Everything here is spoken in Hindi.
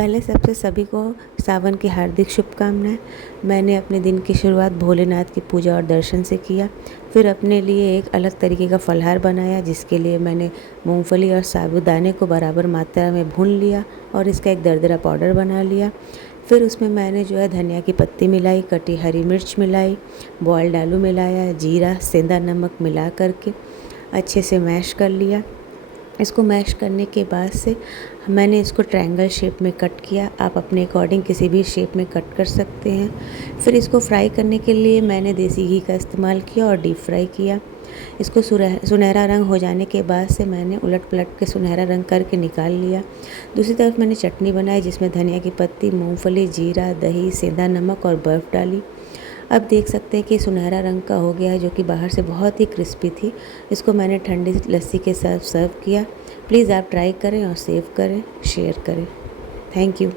पहले सबसे सभी को सावन की हार्दिक शुभकामनाएं। मैंने अपने दिन की शुरुआत भोलेनाथ की पूजा और दर्शन से किया। फिर अपने लिए एक अलग तरीके का फलहार बनाया, जिसके लिए मैंने मूंगफली और साबूदाने को बराबर मात्रा में भून लिया और इसका एक दरदरा पाउडर बना लिया। फिर उसमें मैंने जो है धनिया की पत्ती मिलाई, कटी हरी मिर्च मिलाई, बॉइल्ड आलू मिलाया, जीरा सेंधा नमक मिला करके अच्छे से मैश कर लिया। इसको मैश करने के बाद से मैंने इसको ट्रायंगल शेप में कट किया। आप अपने अकॉर्डिंग किसी भी शेप में कट कर सकते हैं। फिर इसको फ्राई करने के लिए मैंने देसी घी का इस्तेमाल किया और डीप फ्राई किया। इसको सुनहरा रंग हो जाने के बाद से मैंने उलट पलट के सुनहरा रंग करके निकाल लिया। दूसरी तरफ मैंने चटनी बनाई, जिसमें धनिया की पत्ती, मूंगफली, जीरा, दही, सेंधा नमक और बर्फ़ डाली। अब देख सकते हैं कि सुनहरा रंग का हो गया है, जो कि बाहर से बहुत ही क्रिस्पी थी। इसको मैंने ठंडी लस्सी के साथ सर्व किया। प्लीज़ आप ट्राई करें और सेव करें, शेयर करें। Thank you.